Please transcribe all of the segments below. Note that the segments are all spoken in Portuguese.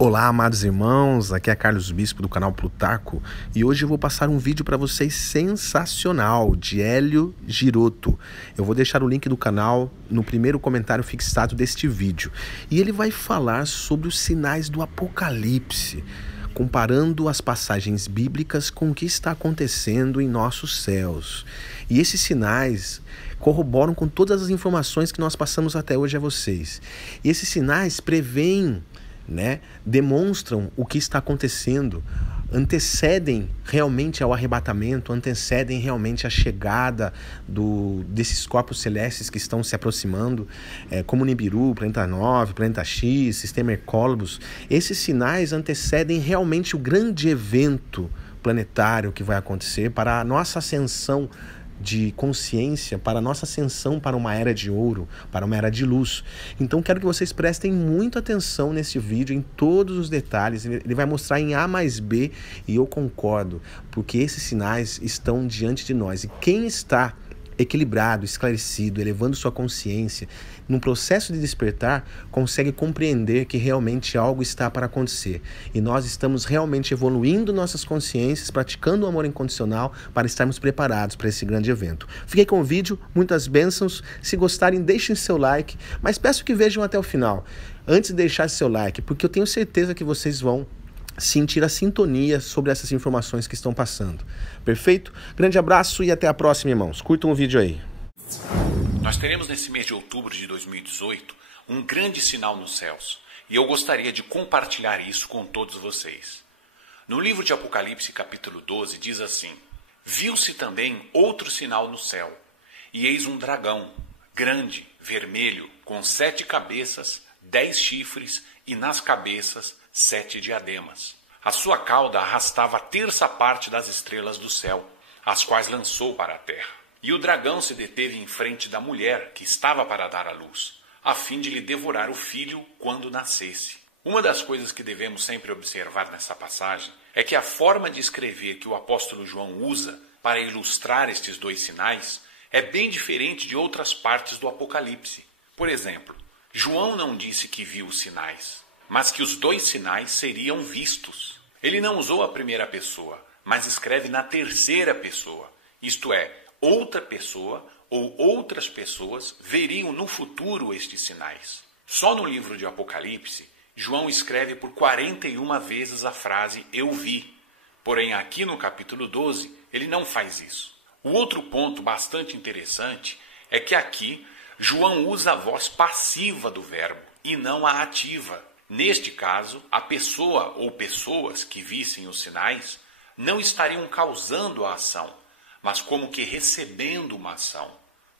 Olá, amados irmãos, aqui é Carlos Bispo do canal Plutarco e hoje eu vou passar um vídeo para vocês sensacional de Hélio Giroto. Eu vou deixar o link do canal no primeiro comentário fixado deste vídeo e ele vai falar sobre os sinais do Apocalipse, comparando as passagens bíblicas com o que está acontecendo em nossos céus. E esses sinais corroboram com todas as informações que nós passamos até hoje a vocês. E esses sinais preveem, demonstram o que está acontecendo, antecedem realmente ao arrebatamento, antecedem realmente a chegada desses corpos celestes que estão se aproximando, como Nibiru, Planeta 9, Planeta X, Sistema Hercólogos. Esses sinais antecedem realmente o grande evento planetário que vai acontecer para a nossa ascensão de consciência, para a nossa ascensão para uma era de ouro, para uma era de luz. Então quero que vocês prestem muita atenção nesse vídeo, em todos os detalhes. Ele vai mostrar em A mais B e eu concordo, porque esses sinais estão diante de nós. E quem está equilibrado, esclarecido, elevando sua consciência, num processo de despertar, consegue compreender que realmente algo está para acontecer. E nós estamos realmente evoluindo nossas consciências, praticando o amor incondicional para estarmos preparados para esse grande evento. Fiquei com o vídeo, muitas bênçãos. Se gostarem, deixem seu like, mas peço que vejam até o final. Antes de deixar seu like, porque eu tenho certeza que vocês vão sentir a sintonia sobre essas informações que estão passando. Perfeito? Grande abraço e até a próxima, irmãos. Curtam o vídeo aí. Nós teremos nesse mês de outubro de 2018 um grande sinal nos céus. E eu gostaria de compartilhar isso com todos vocês. No livro de Apocalipse, capítulo 12, diz assim: Viu-se também outro sinal no céu, e eis um dragão, grande, vermelho, com 7 cabeças, 10 chifres, e nas cabeças 7 diademas. A sua cauda arrastava a terça parte das estrelas do céu, as quais lançou para a terra. E o dragão se deteve em frente da mulher que estava para dar à luz, a fim de lhe devorar o filho quando nascesse. Uma das coisas que devemos sempre observar nessa passagem é que a forma de escrever que o apóstolo João usa para ilustrar estes dois sinais é bem diferente de outras partes do Apocalipse. Por exemplo, João não disse que viu os sinais, mas que os dois sinais seriam vistos. Ele não usou a primeira pessoa, mas escreve na terceira pessoa. Isto é, outra pessoa ou outras pessoas veriam no futuro estes sinais. Só no livro de Apocalipse, João escreve por 41 vezes a frase "eu vi". Porém, aqui no capítulo 12, ele não faz isso. O outro ponto bastante interessante é que aqui João usa a voz passiva do verbo e não a ativa. Neste caso, a pessoa ou pessoas que vissem os sinais não estariam causando a ação, mas como que recebendo uma ação.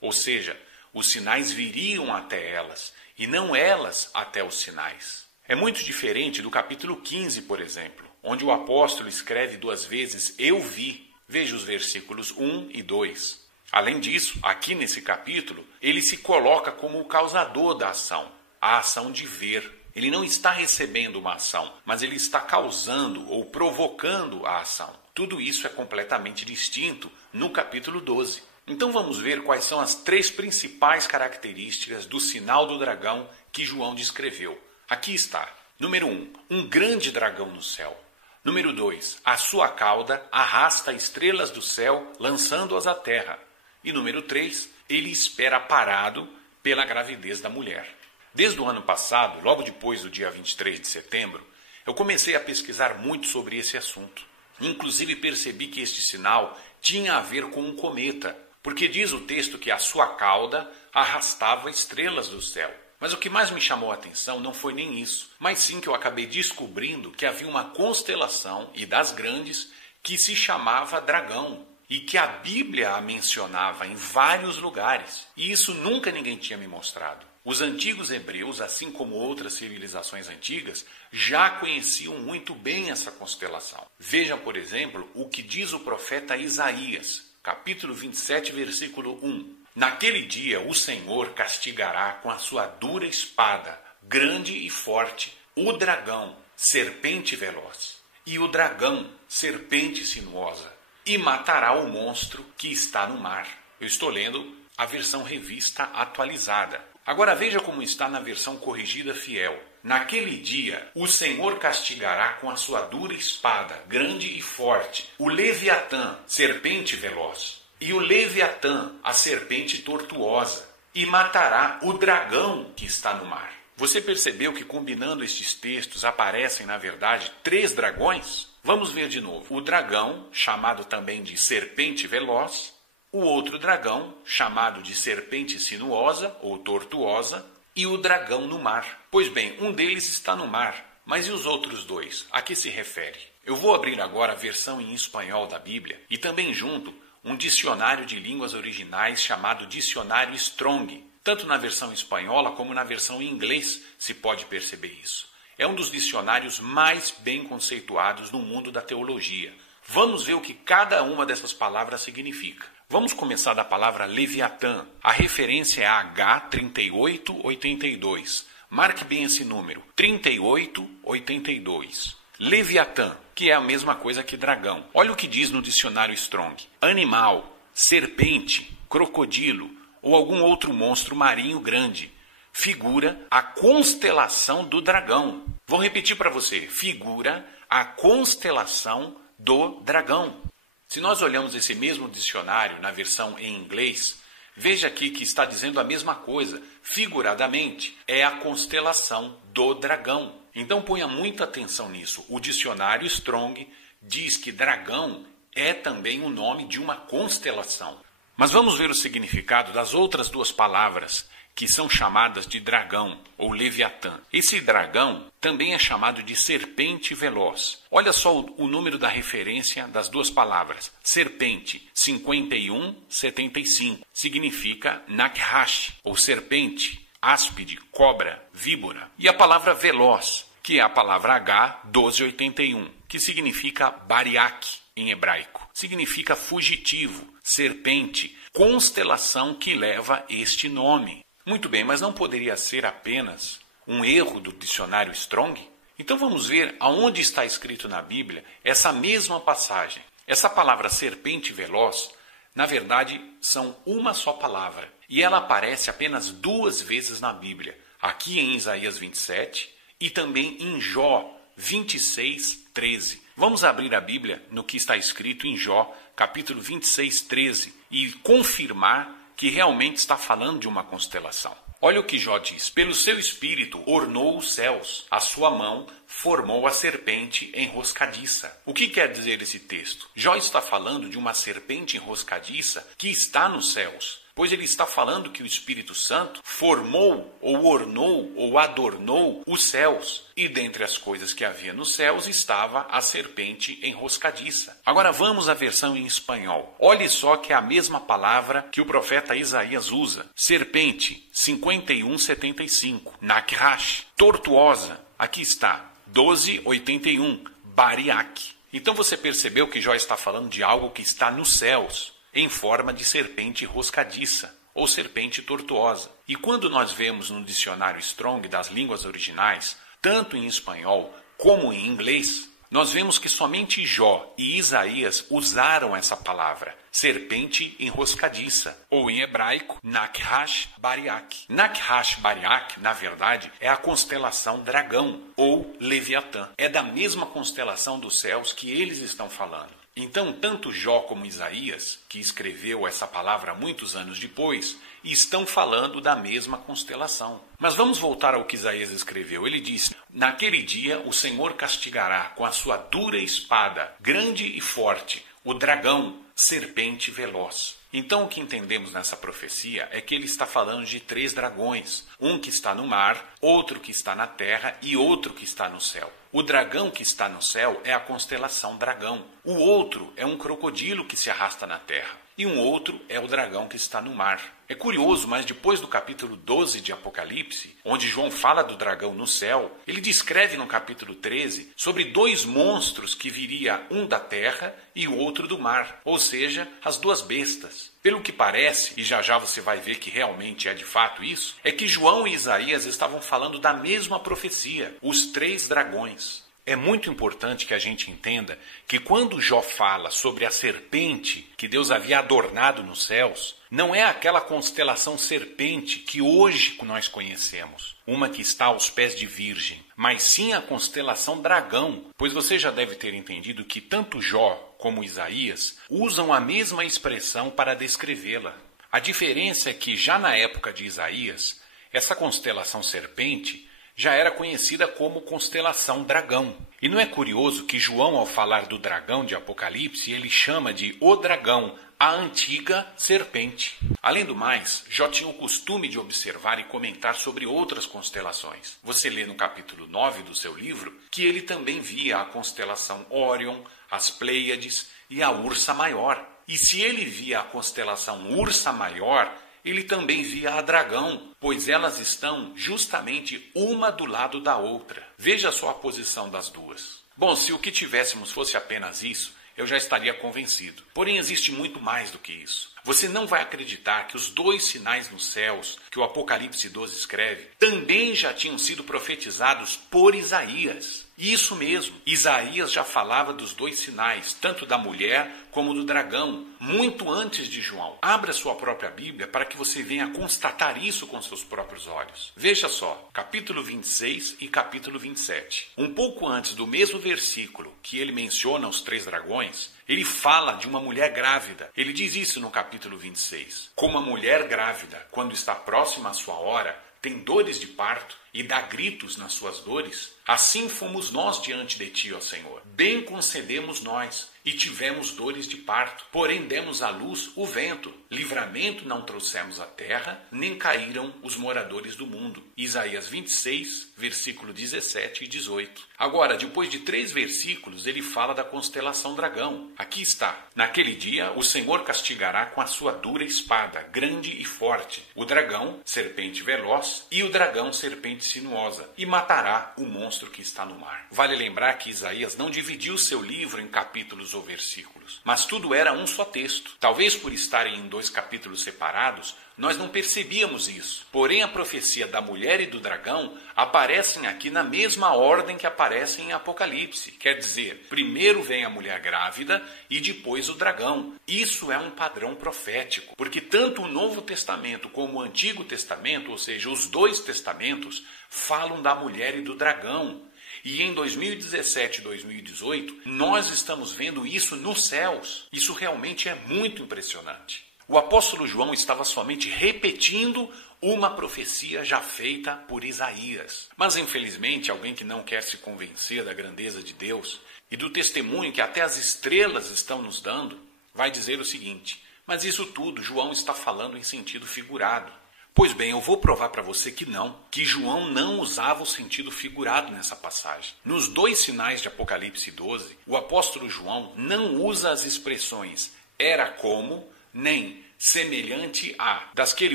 Ou seja, os sinais viriam até elas e não elas até os sinais. É muito diferente do capítulo 15, por exemplo, onde o apóstolo escreve 2 vezes "eu vi". Veja os versículos 1 e 2. Além disso, aqui nesse capítulo, ele se coloca como o causador da ação, a ação de ver. Ele não está recebendo uma ação, mas ele está causando ou provocando a ação. Tudo isso é completamente distinto no capítulo 12. Então vamos ver quais são as 3 principais características do sinal do dragão que João descreveu. Aqui está. Número 1, um grande dragão no céu. Número 2, a sua cauda arrasta estrelas do céu, lançando-as à terra. E número 3, ele espera parado pela gravidez da mulher. Desde o ano passado, logo depois do dia 23 de setembro, eu comecei a pesquisar muito sobre esse assunto. Inclusive percebi que este sinal tinha a ver com um cometa, porque diz o texto que a sua cauda arrastava estrelas do céu. Mas o que mais me chamou a atenção não foi nem isso, mas sim que eu acabei descobrindo que havia uma constelação, e das grandes, que se chamava Dragão, e que a Bíblia a mencionava em vários lugares. E isso nunca ninguém tinha me mostrado. Os antigos hebreus, assim como outras civilizações antigas, já conheciam muito bem essa constelação. Veja, por exemplo, o que diz o profeta Isaías, capítulo 27, versículo 1. Naquele dia o Senhor castigará com a sua dura espada, grande e forte, o dragão, serpente veloz, e o dragão, serpente sinuosa, e matará o monstro que está no mar. Eu estou lendo a versão revista atualizada. Agora veja como está na versão corrigida fiel. Naquele dia, o Senhor castigará com a sua dura espada, grande e forte, o Leviatã, serpente veloz, e o Leviatã, a serpente tortuosa, e matará o dragão que está no mar. Você percebeu que combinando estes textos aparecem, na verdade, 3 dragões? Vamos ver de novo. O dragão, chamado também de serpente veloz, o outro dragão, chamado de serpente sinuosa ou tortuosa, e o dragão no mar. Pois bem, um deles está no mar, mas e os outros 2? A que se refere? Eu vou abrir agora a versão em espanhol da Bíblia e também junto um dicionário de línguas originais chamado Dicionário Strong. Tanto na versão espanhola como na versão em inglês se pode perceber isso. É um dos dicionários mais bem conceituados no mundo da teologia. Vamos ver o que cada uma dessas palavras significa. Vamos começar da palavra Leviatã. A referência é H3882. Marque bem esse número, 3882. Leviatã, que é a mesma coisa que dragão. Olha o que diz no dicionário Strong. Animal, serpente, crocodilo ou algum outro monstro marinho grande. Figura a constelação do dragão. Vou repetir para você. Figura a constelação do dragão. Se nós olhamos esse mesmo dicionário na versão em inglês, veja aqui que está dizendo a mesma coisa. Figuradamente, é a constelação do dragão. Então ponha muita atenção nisso. O dicionário Strong diz que dragão é também o nome de uma constelação. Mas vamos ver o significado das outras 2 palavras que são chamadas de dragão ou Leviatã. Esse dragão também é chamado de serpente veloz. Olha só o número da referência das 2 palavras. Serpente, 5175. Significa Nakhash, ou serpente, áspide, cobra, víbora. E a palavra veloz, que é a palavra H1281, que significa Bariak em hebraico. Significa fugitivo, serpente, constelação que leva este nome. Muito bem, mas não poderia ser apenas um erro do dicionário Strong? Então vamos ver aonde está escrito na Bíblia essa mesma passagem. Essa palavra serpente veloz, na verdade, são uma só palavra. E ela aparece apenas 2 vezes na Bíblia. Aqui em Isaías 27 e também em Jó 26:13. Vamos abrir a Bíblia no que está escrito em Jó, capítulo 26:13, e confirmar que realmente está falando de uma constelação. Olha o que Jó diz. Pelo seu espírito ornou os céus, a sua mão formou a serpente enroscadiça. O que quer dizer esse texto? Jó está falando de uma serpente enroscadiça que está nos céus, pois ele está falando que o Espírito Santo formou, ou ornou, ou adornou os céus. E dentre as coisas que havia nos céus estava a serpente enroscadiça. Agora vamos à versão em espanhol. Olhe só que é a mesma palavra que o profeta Isaías usa. Serpente, 5175. Nakhash, tortuosa. Aqui está, 1281. Bariak. Então você percebeu que Jó está falando de algo que está nos céus, em forma de serpente enroscadiça, ou serpente tortuosa. E quando nós vemos no dicionário Strong das línguas originais, tanto em espanhol como em inglês, nós vemos que somente Jó e Isaías usaram essa palavra, serpente enroscadiça, ou em hebraico, Nakhash Bariak. Nakhash Bariak, na verdade, é a constelação dragão, ou Leviatã. É da mesma constelação dos céus que eles estão falando. Então, tanto Jó como Isaías, que escreveu essa palavra muitos anos depois, estão falando da mesma constelação. Mas vamos voltar ao que Isaías escreveu. Ele diz: naquele dia o Senhor castigará com a sua dura espada, grande e forte, o dragão, serpente veloz. Então o que entendemos nessa profecia é que ele está falando de 3 dragões. Um que está no mar, outro que está na terra e outro que está no céu. O dragão que está no céu é a constelação dragão. O outro é um crocodilo que se arrasta na terra. E um outro é o dragão que está no mar. É curioso, mas depois do capítulo 12 de Apocalipse, onde João fala do dragão no céu, ele descreve no capítulo 13 sobre 2 monstros que viria, um da terra e o outro do mar, ou seja, as 2 bestas. Pelo que parece, e já já você vai ver que realmente é de fato isso, é que João e Isaías estavam falando da mesma profecia, os 3 dragões. É muito importante que a gente entenda que quando Jó fala sobre a serpente que Deus havia adornado nos céus, não é aquela constelação serpente que hoje nós conhecemos, uma que está aos pés de Virgem, mas sim a constelação dragão, pois você já deve ter entendido que tanto Jó como Isaías usam a mesma expressão para descrevê-la. A diferença é que já na época de Isaías, essa constelação serpente já era conhecida como constelação dragão. E não é curioso que João, ao falar do dragão de Apocalipse, ele chama de o dragão, a antiga serpente. Além do mais, Jó tinha o costume de observar e comentar sobre outras constelações. Você lê no capítulo 9 do seu livro que ele também via a constelação Órion, as Pleiades e a Ursa Maior. E se ele via a constelação Ursa Maior, ele também via a dragão, pois elas estão justamente uma do lado da outra. Veja só a posição das duas. Bom, se o que tivéssemos fosse apenas isso, eu já estaria convencido. Porém, existe muito mais do que isso. Você não vai acreditar que os 2 sinais nos céus, que o Apocalipse 12 escreve, também já tinham sido profetizados por Isaías. Isso mesmo, Isaías já falava dos 2 sinais, tanto da mulher como do dragão, muito antes de João. Abra sua própria Bíblia para que você venha constatar isso com seus próprios olhos. Veja só, capítulo 26 e capítulo 27. Um pouco antes do mesmo versículo que ele menciona os 3 dragões, ele fala de uma mulher grávida. Ele diz isso no capítulo 26. Como a mulher grávida, quando está próxima à sua hora, tem dores de parto e dá gritos nas suas dores, assim fomos nós diante de ti, ó Senhor. Bem concedemos nós, e tivemos dores de parto, porém demos à luz o vento. Livramento não trouxemos à terra, nem caíram os moradores do mundo. Isaías 26, versículo 17 e 18. Agora, depois de 3 versículos, ele fala da constelação dragão. Aqui está. Naquele dia, o Senhor castigará com a sua dura espada, grande e forte, o dragão, serpente veloz, e o dragão, serpente sinuosa, e matará o monstro que está no mar. Vale lembrar que Isaías não dividiu seu livro em capítulos ou versículos, mas tudo era um só texto. Talvez por estarem em 2 capítulos separados, nós não percebíamos isso. Porém, a profecia da mulher e do dragão aparecem aqui na mesma ordem que aparecem em Apocalipse. Quer dizer, primeiro vem a mulher grávida e depois o dragão. Isso é um padrão profético, porque tanto o Novo Testamento como o Antigo Testamento, ou seja, os 2 testamentos, falam da mulher e do dragão. E em 2017 e 2018, nós estamos vendo isso nos céus. Isso realmente é muito impressionante. O apóstolo João estava somente repetindo uma profecia já feita por Isaías. Mas, infelizmente, alguém que não quer se convencer da grandeza de Deus e do testemunho que até as estrelas estão nos dando, vai dizer o seguinte: mas isso tudo João está falando em sentido figurado. Pois bem, eu vou provar para você que não, que João não usava o sentido figurado nessa passagem. Nos 2 sinais de Apocalipse 12, o apóstolo João não usa as expressões era como, nem semelhante a, das que ele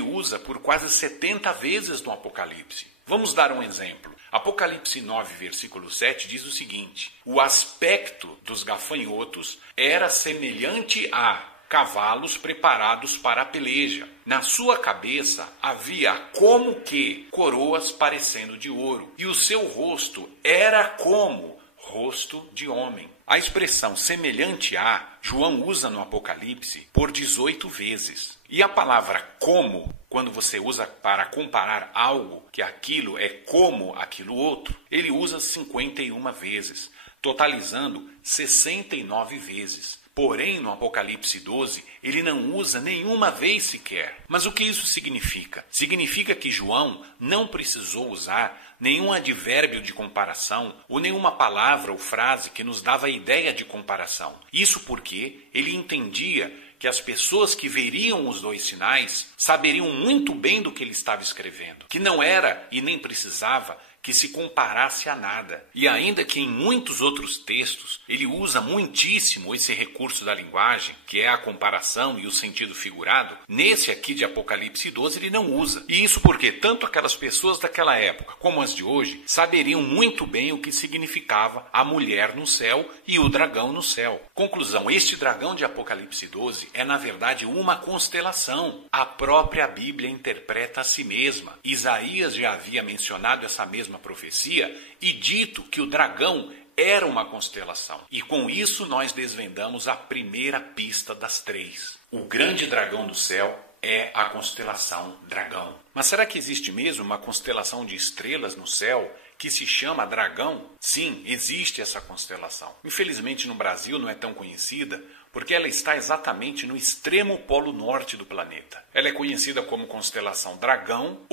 usa por quase 70 vezes no Apocalipse. Vamos dar um exemplo. Apocalipse 9, versículo 7 diz o seguinte: o aspecto dos gafanhotos era semelhante a cavalos preparados para a peleja. Na sua cabeça havia como que coroas parecendo de ouro, e o seu rosto era como rosto de homem. A expressão semelhante a, João usa no Apocalipse por 18 vezes. E a palavra como, quando você usa para comparar algo, que aquilo é como aquilo outro, ele usa 51 vezes, totalizando 69 vezes. Porém, no Apocalipse 12, ele não usa nenhuma vez sequer. Mas o que isso significa? Significa que João não precisou usar nenhum advérbio de comparação ou nenhuma palavra ou frase que nos dava a ideia de comparação. Isso porque ele entendia que as pessoas que veriam os 2 sinais saberiam muito bem do que ele estava escrevendo, que não era e nem precisava que se comparasse a nada. E ainda que em muitos outros textos ele usa muitíssimo esse recurso da linguagem, que é a comparação e o sentido figurado, nesse aqui de Apocalipse 12 ele não usa. E isso porque tanto aquelas pessoas daquela época como as de hoje saberiam muito bem o que significava a mulher no céu e o dragão no céu. Conclusão, este dragão de Apocalipse 12 é na verdade uma constelação. A própria Bíblia interpreta a si mesma. Isaías já havia mencionado essa mesma profecia e dito que o dragão era uma constelação. E com isso nós desvendamos a primeira pista das 3. O grande dragão do céu é a constelação Dragão. Mas será que existe mesmo uma constelação de estrelas no céu que se chama Dragão? Sim, existe essa constelação. Infelizmente no Brasil não é tão conhecida porque ela está exatamente no extremo polo norte do planeta. Ela é conhecida como constelação Dragão,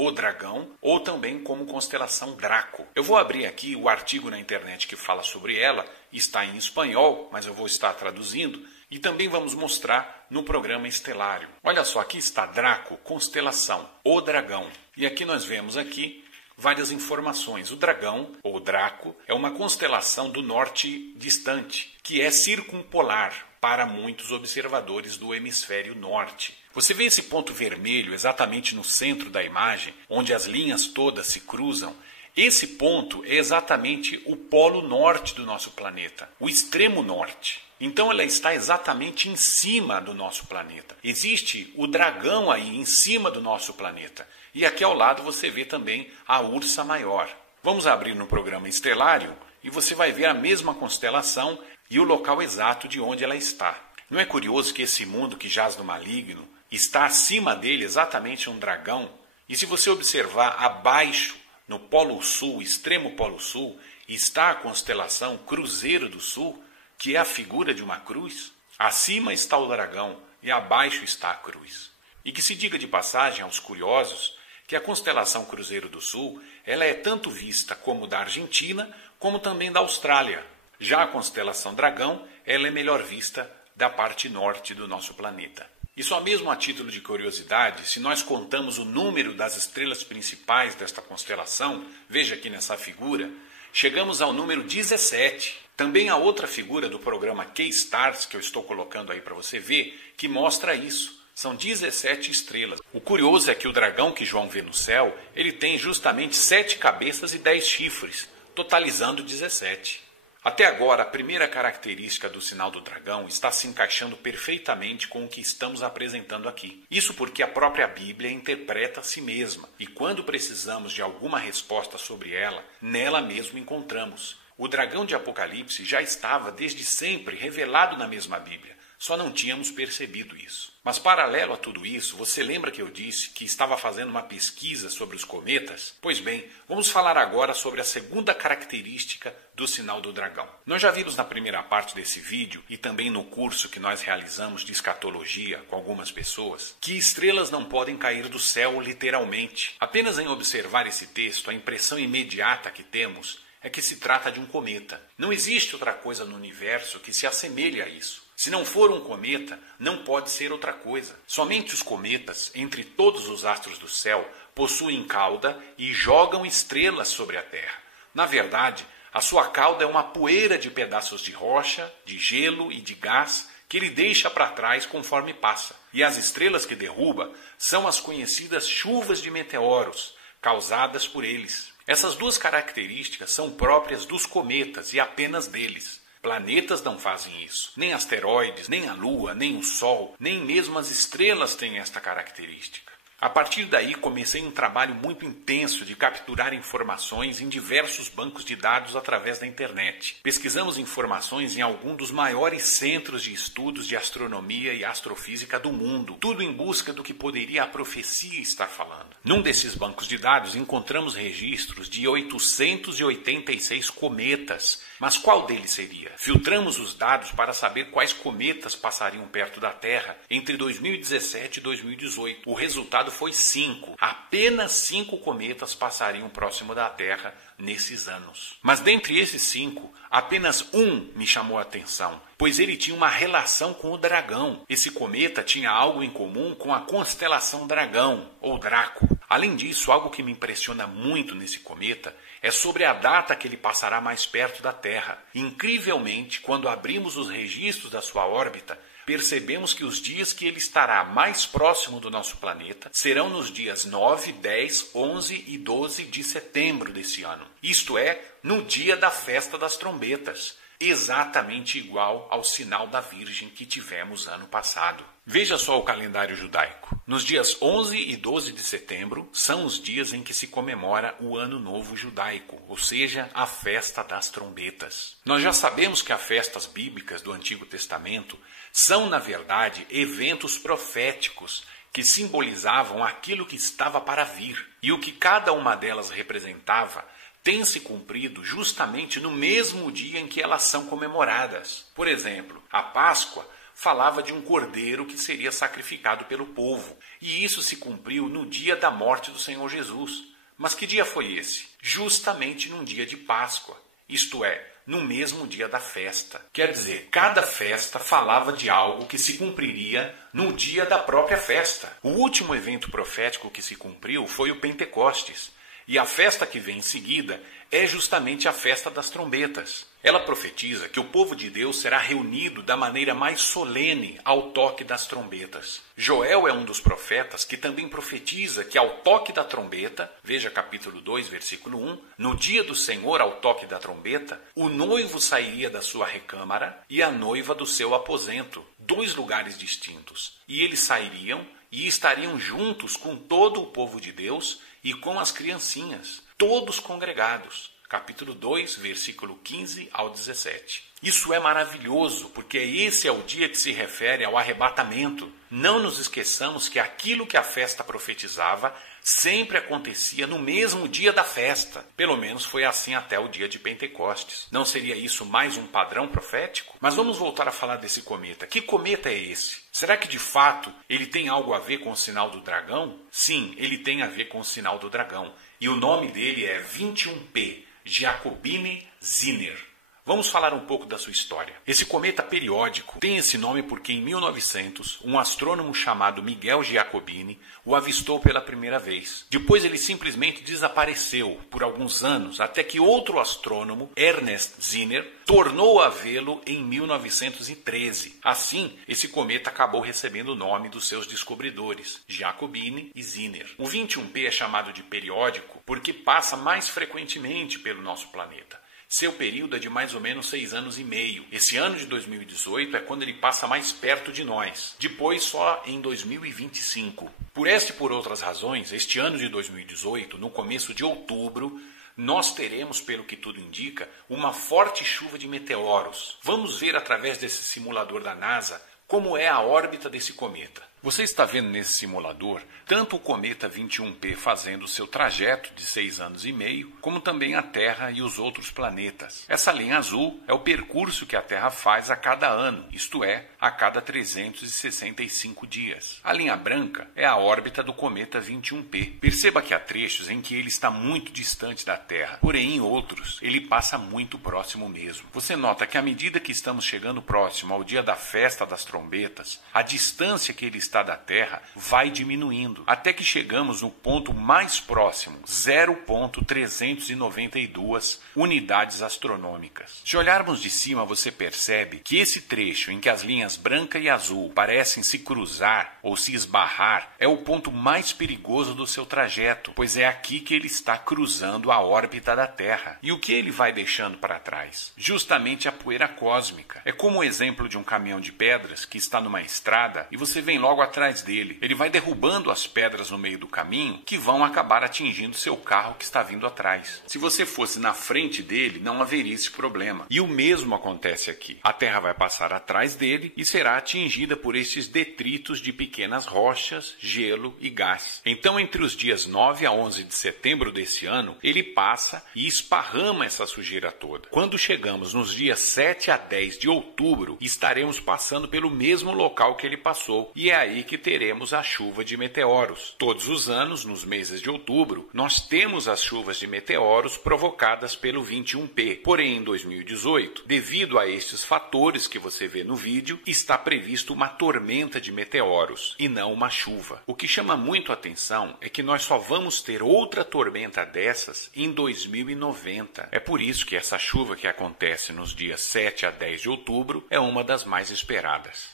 ou também como constelação Draco. Eu vou abrir aqui o artigo na internet que fala sobre ela, está em espanhol, mas eu vou estar traduzindo, e também vamos mostrar no programa Estelário. Olha só, aqui está Draco, constelação, o Dragão. E aqui nós vemos aqui várias informações. O Dragão, ou Draco, é uma constelação do norte distante, que é circumpolar para muitos observadores do hemisfério norte. Você vê esse ponto vermelho exatamente no centro da imagem, onde as linhas todas se cruzam? Esse ponto é exatamente o polo norte do nosso planeta, o extremo norte. Então ela está exatamente em cima do nosso planeta. Existe o dragão aí em cima do nosso planeta. E aqui ao lado você vê também a Ursa Maior. Vamos abrir no programa Estelário e você vai ver a mesma constelação e o local exato de onde ela está. Não é curioso que esse mundo que jaz no maligno está acima dele exatamente um dragão? E se você observar abaixo, no Polo Sul, extremo Polo Sul, está a constelação Cruzeiro do Sul, que é a figura de uma cruz. Acima está o dragão e abaixo está a cruz. E que se diga de passagem aos curiosos que a constelação Cruzeiro do Sul ela é tanto vista como da Argentina, como também da Austrália. Já a constelação Dragão ela é melhor vista da parte norte do nosso planeta. E só mesmo a título de curiosidade, se nós contamos o número das estrelas principais desta constelação, veja aqui nessa figura, chegamos ao número 17. Também há outra figura do programa K-Stars, que eu estou colocando aí para você ver, que mostra isso. São 17 estrelas. O curioso é que o dragão que João vê no céu, ele tem justamente 7 cabeças e 10 chifres, totalizando 17. Até agora, a primeira característica do sinal do dragão está se encaixando perfeitamente com o que estamos apresentando aqui. Isso porque a própria Bíblia interpreta a si mesma, e quando precisamos de alguma resposta sobre ela, nela mesmo encontramos. O dragão de Apocalipse já estava desde sempre revelado na mesma Bíblia, só não tínhamos percebido isso. Mas paralelo a tudo isso, você lembra que eu disse que estava fazendo uma pesquisa sobre os cometas? Pois bem, vamos falar agora sobre a segunda característica do sinal do dragão. Nós já vimos na primeira parte desse vídeo e também no curso que nós realizamos de escatologia com algumas pessoas, que estrelas não podem cair do céu literalmente. Apenas em observar esse texto, a impressão imediata que temos é que se trata de um cometa. Não existe outra coisa no universo que se assemelhe a isso. Se não for um cometa, não pode ser outra coisa. Somente os cometas, entre todos os astros do céu, possuem cauda e jogam estrelas sobre a Terra. Na verdade, a sua cauda é uma poeira de pedaços de rocha, de gelo e de gás que ele deixa para trás conforme passa. E as estrelas que derruba são as conhecidas chuvas de meteoros, causadas por eles. Essas duas características são próprias dos cometas e apenas deles. Planetas não fazem isso. Nem asteroides, nem a Lua, nem o Sol, nem mesmo as estrelas têm esta característica. A partir daí comecei um trabalho muito intenso de capturar informações em diversos bancos de dados através da internet. Pesquisamos informações em algum dos maiores centros de estudos de astronomia e astrofísica do mundo, tudo em busca do que poderia a profecia estar falando. Num desses bancos de dados encontramos registros de 886 cometas. Mas qual deles seria? Filtramos os dados para saber quais cometas passariam perto da Terra entre 2017 e 2018. O resultado foi 5. Apenas 5 cometas passariam próximo da Terra nesses anos. Mas dentre esses 5, apenas um me chamou a atenção, pois ele tinha uma relação com o dragão. Esse cometa tinha algo em comum com a constelação Dragão, ou Draco. Além disso, algo que me impressiona muito nesse cometa é sobre a data que ele passará mais perto da Terra. Incrivelmente, quando abrimos os registros da sua órbita, percebemos que os dias que ele estará mais próximo do nosso planeta serão nos dias 9, 10, 11 e 12 de setembro desse ano. Isto é, no dia da festa das trombetas, exatamente igual ao sinal da Virgem que tivemos ano passado. Veja só o calendário judaico. Nos dias 11 e 12 de setembro são os dias em que se comemora o Ano Novo Judaico, ou seja, a Festa das Trombetas. Nós já sabemos que as festas bíblicas do Antigo Testamento são, na verdade, eventos proféticos que simbolizavam aquilo que estava para vir. E o que cada uma delas representava tem se cumprido justamente no mesmo dia em que elas são comemoradas. Por exemplo, a Páscoa falava de um cordeiro que seria sacrificado pelo povo, e isso se cumpriu no dia da morte do Senhor Jesus. Mas que dia foi esse? Justamente num dia de Páscoa, isto é, no mesmo dia da festa. Quer dizer, cada festa falava de algo que se cumpriria no dia da própria festa. O último evento profético que se cumpriu foi o Pentecostes, e a festa que vem em seguida é justamente a festa das trombetas. Ela profetiza que o povo de Deus será reunido da maneira mais solene ao toque das trombetas. Joel é um dos profetas que também profetiza que ao toque da trombeta, veja capítulo 2, versículo 1, no dia do Senhor ao toque da trombeta, o noivo sairia da sua recâmara e a noiva do seu aposento, 2 lugares distintos. E eles sairiam e estariam juntos com todo o povo de Deus e com as criancinhas, todos congregados. Capítulo 2, versículo 15 ao 17. Isso é maravilhoso, porque esse é o dia que se refere ao arrebatamento. Não nos esqueçamos que aquilo que a festa profetizava sempre acontecia no mesmo dia da festa. Pelo menos foi assim até o dia de Pentecostes. Não seria isso mais um padrão profético? Mas vamos voltar a falar desse cometa. Que cometa é esse? Será que de fato ele tem algo a ver com o sinal do dragão? Sim, ele tem a ver com o sinal do dragão. E o nome dele é 21P. Giacobini-Zinner. Vamos falar um pouco da sua história. Esse cometa periódico tem esse nome porque em 1900, um astrônomo chamado Miguel Giacobini o avistou pela primeira vez. Depois ele simplesmente desapareceu por alguns anos, até que outro astrônomo, Ernest Zinner, tornou a vê-lo em 1913. Assim, esse cometa acabou recebendo o nome dos seus descobridores, Giacobini e Zinner. O 21P é chamado de periódico porque passa mais frequentemente pelo nosso planeta. Seu período é de mais ou menos 6 anos e meio. Esse ano de 2018 é quando ele passa mais perto de nós. Depois só em 2025. Por esta e por outras razões, este ano de 2018, no começo de outubro, nós teremos, pelo que tudo indica, uma forte chuva de meteoros. Vamos ver através desse simulador da NASA como é a órbita desse cometa. Você está vendo nesse simulador tanto o cometa 21P fazendo seu trajeto de 6 anos e meio, como também a Terra e os outros planetas. Essa linha azul é o percurso que a Terra faz a cada ano, isto é, a cada 365 dias. A linha branca é a órbita do cometa 21P. Perceba que há trechos em que ele está muito distante da Terra, porém em outros ele passa muito próximo mesmo. Você nota que à medida que estamos chegando próximo ao dia da festa das trombetas, a distância que ele está da Terra vai diminuindo, até que chegamos no ponto mais próximo, 0,392 unidades astronômicas. Se olharmos de cima, você percebe que esse trecho em que as linhas branca e azul parecem se cruzar ou se esbarrar é o ponto mais perigoso do seu trajeto, pois é aqui que ele está cruzando a órbita da Terra. E o que ele vai deixando para trás? Justamente a poeira cósmica. É como o exemplo de um caminhão de pedras que está numa estrada e você vem logo atrás dele. Ele vai derrubando as pedras no meio do caminho que vão acabar atingindo seu carro que está vindo atrás. Se você fosse na frente dele, não haveria esse problema. E o mesmo acontece aqui. A Terra vai passar atrás dele e será atingida por esses detritos de pequenas rochas, gelo e gás. Então, entre os dias 9 a 11 de setembro desse ano, ele passa e esparrama essa sujeira toda. Quando chegamos nos dias 7 a 10 de outubro, estaremos passando pelo mesmo local que ele passou. E é aí que teremos a chuva de meteoros. Todos os anos, nos meses de outubro, nós temos as chuvas de meteoros provocadas pelo 21P. Porém, em 2018, devido a estes fatores que você vê no vídeo, está previsto uma tormenta de meteoros e não uma chuva. O que chama muito a atenção é que nós só vamos ter outra tormenta dessas em 2090. É por isso que essa chuva que acontece nos dias 7 a 10 de outubro é uma das mais esperadas.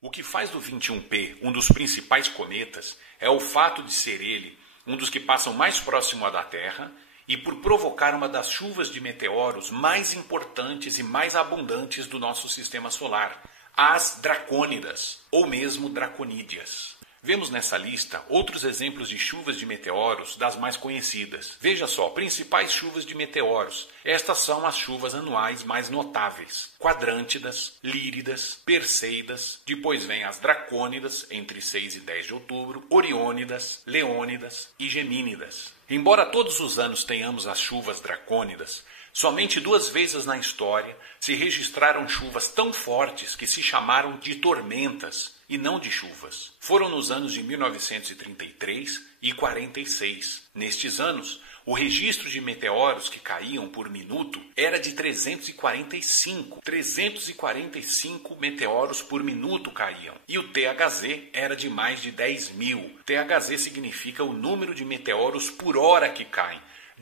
O que faz do 21P um dos principais cometas é o fato de ser ele um dos que passam mais próximo da Terra e por provocar uma das chuvas de meteoros mais importantes e mais abundantes do nosso sistema solar, as dracônidas, ou mesmo draconídeas. Vemos nessa lista outros exemplos de chuvas de meteoros das mais conhecidas. Veja só, principais chuvas de meteoros. Estas são as chuvas anuais mais notáveis. Quadrântidas, Líridas, Perseidas, depois vem as Dracônidas, entre 6 e 10 de outubro, Oriônidas, Leônidas e Gemínidas. Embora todos os anos tenhamos as chuvas dracônidas, somente 2 vezes na história se registraram chuvas tão fortes que se chamaram de tormentas e não de chuvas. Foram nos anos de 1933 e 46. Nestes anos, o registro de meteoros que caíam por minuto era de 345. 345 meteoros por minuto caíam. E o THZ era de mais de 10.000. THZ significa o número de meteoros por hora que caem.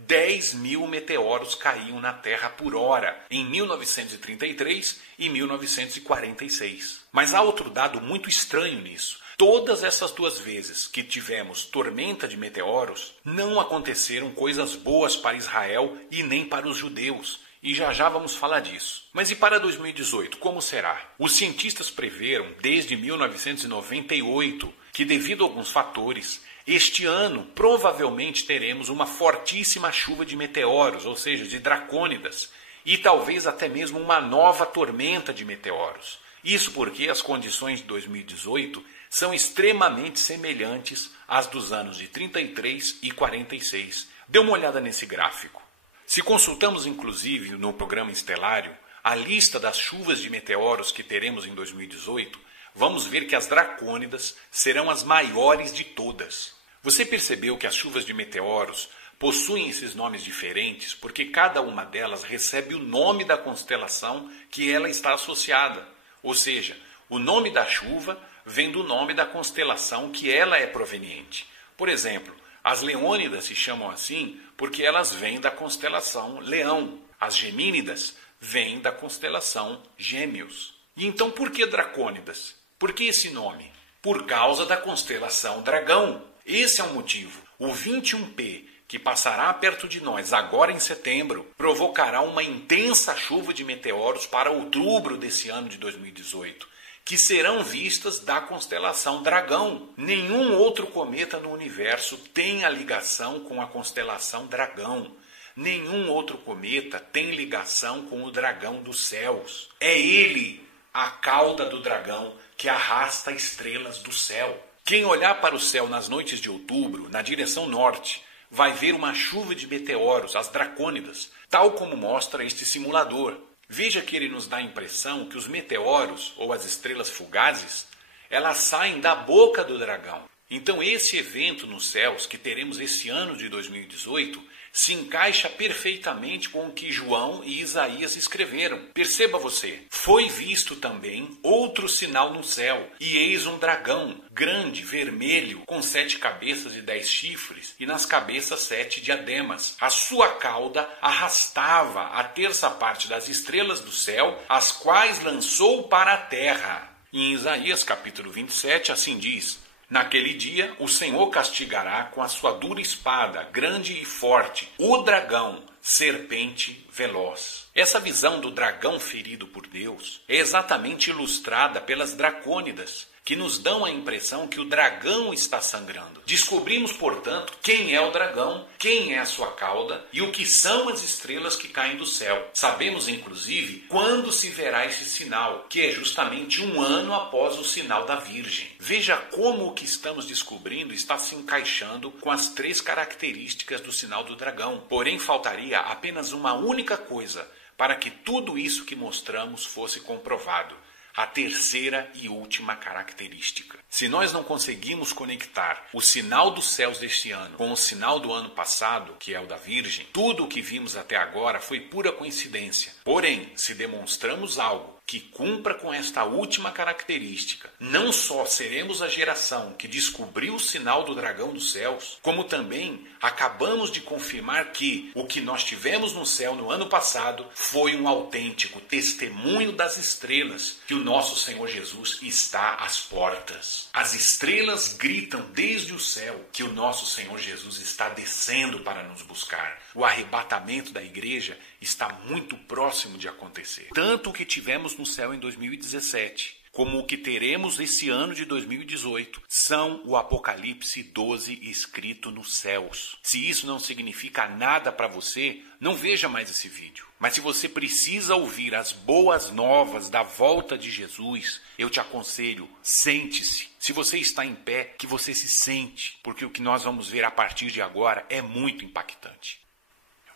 10.000 meteoros caíam na Terra por hora em 1933 e 1946. Mas há outro dado muito estranho nisso. Todas essas 2 vezes que tivemos tormenta de meteoros, não aconteceram coisas boas para Israel e nem para os judeus. E já vamos falar disso. Mas e para 2018, como será? Os cientistas preveram desde 1998 que, devido a alguns fatores, este ano provavelmente teremos uma fortíssima chuva de meteoros, ou seja, de dracônidas, e talvez até mesmo uma nova tormenta de meteoros. Isso porque as condições de 2018 são extremamente semelhantes às dos anos de 33 e 46. Dê uma olhada nesse gráfico. Se consultamos inclusive no programa estelário a lista das chuvas de meteoros que teremos em 2018, vamos ver que as dracônidas serão as maiores de todas. Você percebeu que as chuvas de meteoros possuem esses nomes diferentes porque cada uma delas recebe o nome da constelação que ela está associada. Ou seja, o nome da chuva vem do nome da constelação que ela é proveniente. Por exemplo, as Leônidas se chamam assim porque elas vêm da constelação Leão. As Gemínidas vêm da constelação Gêmeos. E então por que Dracônidas? Por que esse nome? Por causa da constelação Dragão. Esse é o motivo. O 21P, que passará perto de nós agora em setembro, provocará uma intensa chuva de meteoros para outubro desse ano de 2018, que serão vistas da constelação Dragão. Nenhum outro cometa no universo tem a ligação com a constelação Dragão. Nenhum outro cometa tem ligação com o dragão dos céus. É ele, a cauda do dragão, que arrasta estrelas do céu. Quem olhar para o céu nas noites de outubro, na direção norte, vai ver uma chuva de meteoros, as dracônidas, tal como mostra este simulador. Veja que ele nos dá a impressão que os meteoros, ou as estrelas fugazes, elas saem da boca do dragão. Então esse evento nos céus que teremos esse ano de 2018 se encaixa perfeitamente com o que João e Isaías escreveram. Perceba você, foi visto também outro sinal no céu, e eis um dragão, grande, vermelho, com 7 cabeças e 10 chifres, e nas cabeças 7 diademas. A sua cauda arrastava a terça parte das estrelas do céu, as quais lançou para a terra. E em Isaías capítulo 27 assim diz: naquele dia, o Senhor castigará com a sua dura espada, grande e forte, o dragão, serpente veloz. Essa visão do dragão ferido por Deus é exatamente ilustrada pelas dracônidas, que nos dão a impressão que o dragão está sangrando. Descobrimos, portanto, quem é o dragão, quem é a sua cauda e o que são as estrelas que caem do céu. Sabemos, inclusive, quando se verá esse sinal, que é justamente 1 ano após o sinal da Virgem. Veja como o que estamos descobrindo está se encaixando com as 3 características do sinal do dragão. Porém, faltaria apenas uma única coisa para que tudo isso que mostramos fosse comprovado: a terceira e última característica. Se nós não conseguimos conectar o sinal dos céus deste ano com o sinal do ano passado, que é o da Virgem, tudo o que vimos até agora foi pura coincidência. Porém, se demonstramos algo que cumpra com esta última característica, não só seremos a geração que descobriu o sinal do dragão dos céus, como também acabamos de confirmar que o que nós tivemos no céu no ano passado foi um autêntico testemunho das estrelas que o nosso Senhor Jesus está às portas. As estrelas gritam desde o céu que o nosso Senhor Jesus está descendo para nos buscar. O arrebatamento da igreja está muito próximo de acontecer. Tanto o que tivemos no céu em 2017, como o que teremos esse ano de 2018, são o Apocalipse 12 escrito nos céus. Se isso não significa nada para você, não veja mais esse vídeo. Mas se você precisa ouvir as boas novas da volta de Jesus, eu te aconselho, sente-se. Se você está em pé, que você se sente, porque o que nós vamos ver a partir de agora é muito impactante.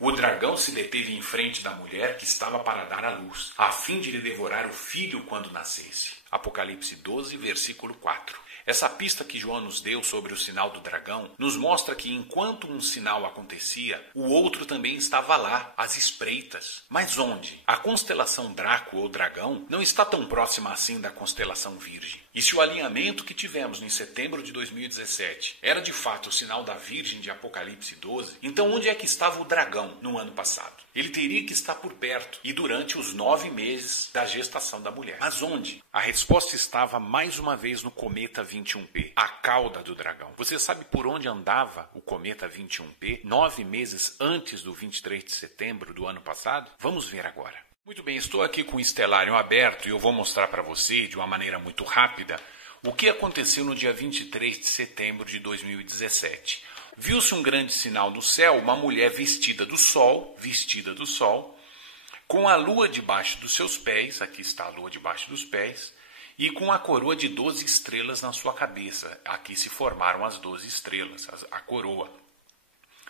O dragão se deteve em frente da mulher que estava para dar à luz, a fim de lhe devorar o filho quando nascesse. Apocalipse 12, versículo 4. Essa pista que João nos deu sobre o sinal do dragão nos mostra que enquanto um sinal acontecia, o outro também estava lá, às espreitas. Mas onde? A constelação Draco ou Dragão não está tão próxima assim da constelação Virgem. E se o alinhamento que tivemos em setembro de 2017 era de fato o sinal da Virgem de Apocalipse 12, então onde é que estava o dragão no ano passado? Ele teria que estar por perto e durante os 9 meses da gestação da mulher. Mas onde? A resposta estava mais uma vez no cometa 21P, a cauda do dragão. Você sabe por onde andava o cometa 21P 9 meses antes do 23 de setembro do ano passado? Vamos ver agora. Muito bem, estou aqui com o Stellarium aberto e eu vou mostrar para você, de uma maneira muito rápida, o que aconteceu no dia 23 de setembro de 2017. Viu-se um grande sinal no céu, uma mulher vestida do sol, com a lua debaixo dos seus pés, aqui está a lua debaixo dos pés, e com a coroa de 12 estrelas na sua cabeça. Aqui se formaram as 12 estrelas, a coroa.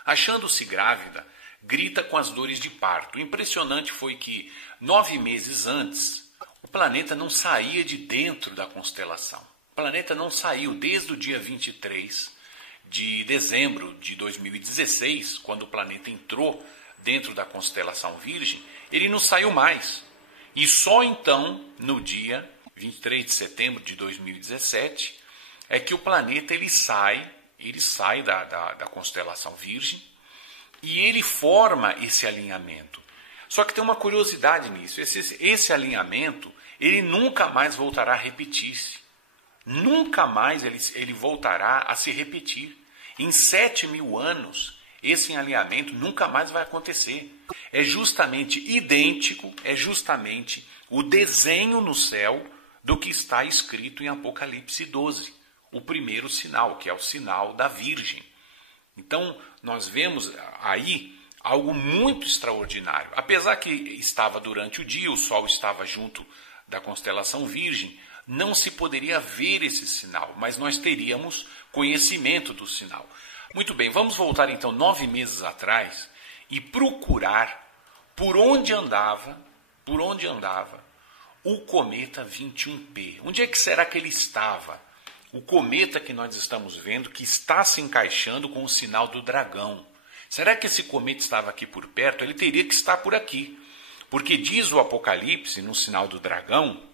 Achando-se grávida, grita com as dores de parto. O impressionante foi que, 9 meses antes, o planeta não saía de dentro da constelação. O planeta não saiu desde o dia 23 de dezembro de 2016, quando o planeta entrou dentro da constelação Virgem, ele não saiu mais. E só então, no dia 23 de setembro de 2017, é que o planeta ele sai da constelação Virgem e ele forma esse alinhamento. Só que tem uma curiosidade nisso, esse alinhamento ele nunca mais voltará a repetir-se. Nunca mais ele voltará a se repetir. Em 7.000 anos, esse alinhamento nunca mais vai acontecer. É justamente idêntico, é justamente o desenho no céu do que está escrito em Apocalipse 12, o primeiro sinal, que é o sinal da Virgem. Então, nós vemos aí algo muito extraordinário. Apesar que estava durante o dia, o Sol estava junto da constelação Virgem, não se poderia ver esse sinal, mas nós teríamos conhecimento do sinal. Muito bem, vamos voltar então 9 meses atrás e procurar por onde andava o cometa 21P. Onde é que será que ele estava? O cometa que nós estamos vendo que está se encaixando com o sinal do dragão. Será que esse cometa estava aqui por perto? Ele teria que estar por aqui. Porque diz o Apocalipse, no sinal do dragão,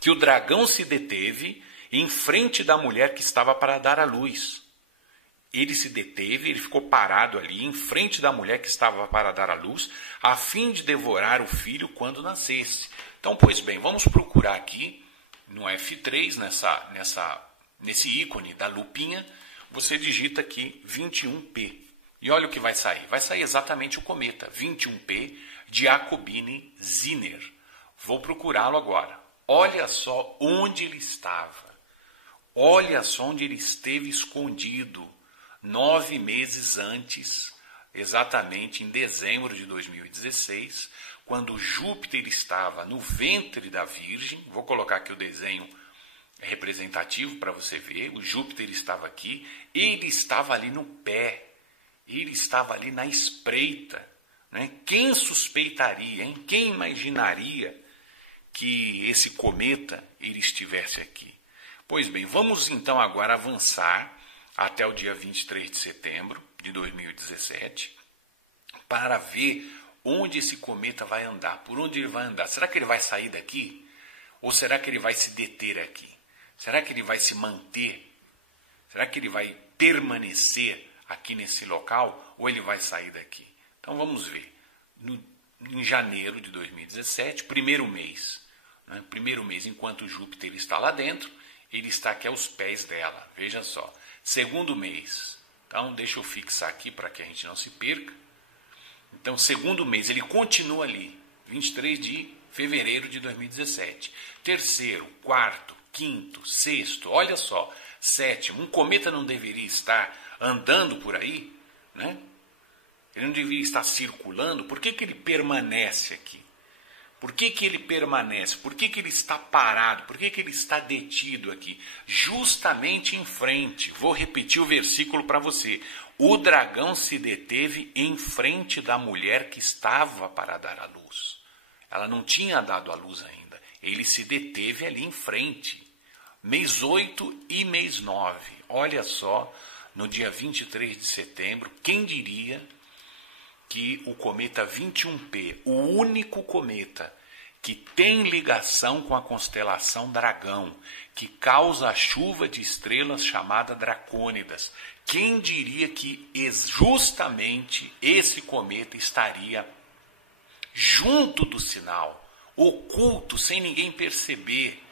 que o dragão se deteve em frente da mulher que estava para dar à luz. Ele se deteve, ele ficou parado ali em frente da mulher que estava para dar à luz, a fim de devorar o filho quando nascesse. Então, pois bem, vamos procurar aqui no F3, nesse ícone da lupinha, você digita aqui 21P. E olha o que vai sair. Vai sair exatamente o cometa, 21P de Jacobi-Zehner. Vou procurá-lo agora. Olha só onde ele estava. Olha só onde ele esteve escondido 9 meses antes, exatamente em dezembro de 2016, quando Júpiter estava no ventre da Virgem. Vou colocar aqui o desenho representativo para você ver. O Júpiter estava aqui, ele estava ali no pé, ele estava ali na espreita. Né? Quem suspeitaria, hein? Quem imaginaria que esse cometa ele estivesse aqui? Pois bem, vamos então agora avançar até o dia 23 de setembro de 2017 para ver onde esse cometa vai andar, por onde ele vai andar. Será que ele vai sair daqui? Ou será que ele vai se deter aqui? Será que ele vai se manter? Será que ele vai permanecer aqui nesse local ou ele vai sair daqui? Então vamos ver. Em janeiro de 2017, primeiro mês, enquanto Júpiter está lá dentro, ele está aqui aos pés dela. Veja só. Segundo mês. Então deixa eu fixar aqui para que a gente não se perca. Então segundo mês, ele continua ali. 23 de fevereiro de 2017. Terceiro, quarto, quinto, sexto, olha só, sétimo. Um cometa não deveria estar andando por aí, né? Ele não deveria estar circulando. Por que ele permanece aqui? Por que ele permanece? Por que ele está parado? Por que ele está detido aqui? Justamente em frente. Vou repetir o versículo para você. O dragão se deteve em frente da mulher que estava para dar à luz. Ela não tinha dado à luz ainda. Ele se deteve ali em frente. Mês 8 e mês 9. Olha só, no dia 23 de setembro, quem diria que o cometa 21P, o único cometa que tem ligação com a constelação Dragão, que causa a chuva de estrelas chamada Dracônidas, quem diria que justamente esse cometa estaria junto do sinal, oculto, sem ninguém perceber?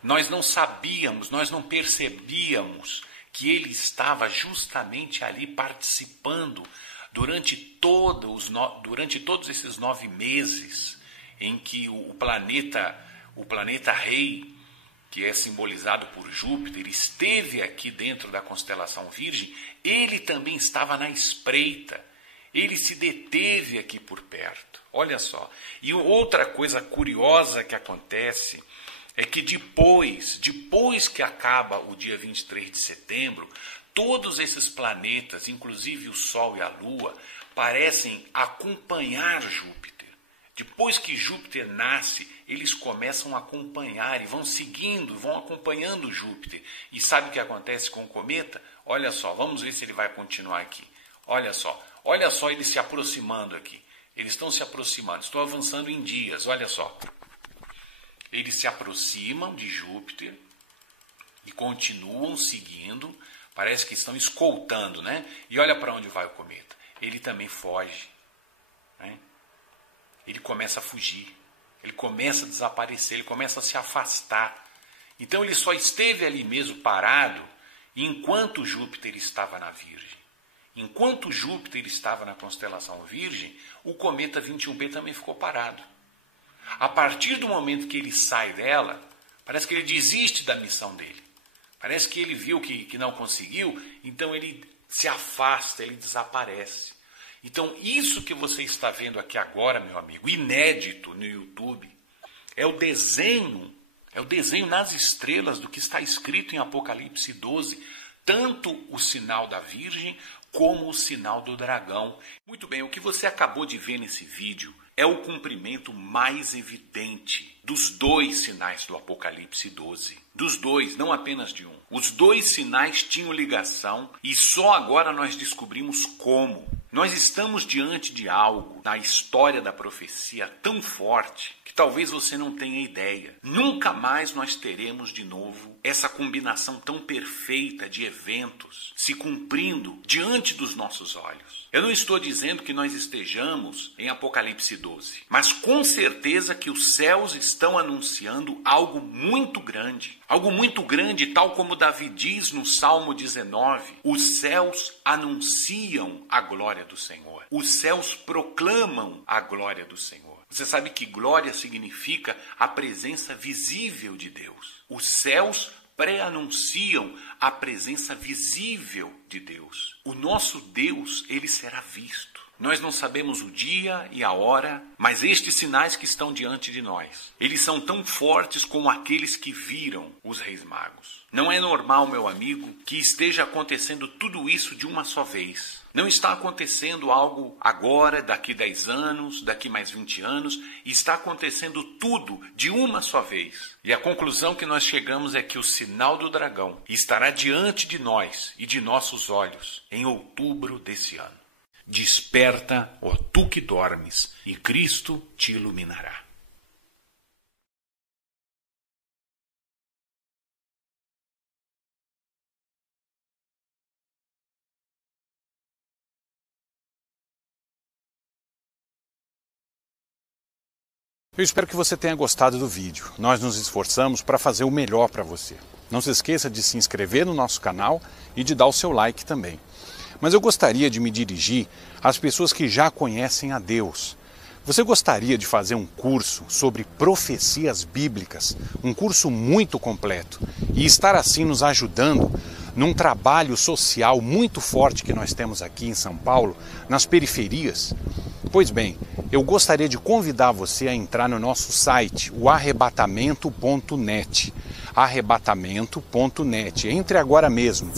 Nós não sabíamos, nós não percebíamos que ele estava justamente ali participando durante todos esses 9 meses em que o planeta rei, que é simbolizado por Júpiter, esteve aqui dentro da constelação Virgem, ele também estava na espreita, ele se deteve aqui por perto. Olha só. E outra coisa curiosa que acontece é que depois que acaba o dia 23 de setembro, todos esses planetas, inclusive o Sol e a Lua, parecem acompanhar Júpiter. Depois que Júpiter nasce, eles começam a acompanhar e vão seguindo, vão acompanhando Júpiter. E sabe o que acontece com o cometa? Olha só, vamos ver se ele vai continuar aqui. Olha só eles se aproximando aqui. Eles estão se aproximando, estou avançando em dias, olha só. Eles se aproximam de Júpiter e continuam seguindo. Parece que estão escoltando, né? E olha para onde vai o cometa. Ele também foge, né? Ele começa a fugir, ele começa a desaparecer, ele começa a se afastar. Então ele só esteve ali mesmo parado enquanto Júpiter estava na Virgem. Enquanto Júpiter estava na constelação Virgem, o cometa 21B também ficou parado. A partir do momento que ele sai dela, parece que ele desiste da missão dele. Parece que ele viu que não conseguiu, então ele se afasta, ele desaparece. Então isso que você está vendo aqui agora, meu amigo, inédito no YouTube, é o desenho nas estrelas do que está escrito em Apocalipse 12, tanto o sinal da Virgem como o sinal do dragão. Muito bem, o que você acabou de ver nesse vídeo é o cumprimento mais evidente dos 2 sinais do Apocalipse 12. Dos 2, não apenas de um. Os 2 sinais tinham ligação e só agora nós descobrimos como. Nós estamos diante de algo na história da profecia tão forte que talvez você não tenha ideia. Nunca mais nós teremos de novo essa combinação tão perfeita de eventos se cumprindo diante dos nossos olhos. Eu não estou dizendo que nós estejamos em Apocalipse 12, mas com certeza que os céus estão anunciando algo muito grande. Algo muito grande, tal como Davi diz no Salmo 19, os céus anunciam a glória do Senhor. Os céus proclamam a glória do Senhor. Você sabe que glória significa a presença visível de Deus. Os céus pré-anunciam a presença visível de Deus. O nosso Deus, ele será visto. Nós não sabemos o dia e a hora, mas estes sinais que estão diante de nós, eles são tão fortes como aqueles que viram os reis magos. Não é normal, meu amigo, que esteja acontecendo tudo isso de uma só vez. Não está acontecendo algo agora, daqui 10 anos, daqui mais 20 anos, está acontecendo tudo de uma só vez. E a conclusão que nós chegamos é que o sinal do dragão estará diante de nós e de nossos olhos em outubro desse ano. Desperta, ó tu que dormes, e Cristo te iluminará. Eu espero que você tenha gostado do vídeo. Nós nos esforçamos para fazer o melhor para você. Não se esqueça de se inscrever no nosso canal e de dar o seu like também. Mas eu gostaria de me dirigir às pessoas que já conhecem a Deus, Você gostaria de fazer um curso sobre profecias bíblicas, um curso muito completo, e estar assim nos ajudando num trabalho social muito forte que nós temos aqui em São Paulo, nas periferias? Pois bem, eu gostaria de convidar você a entrar no nosso site, o arrebatamento.net. Arrebatamento.net. Entre agora mesmo.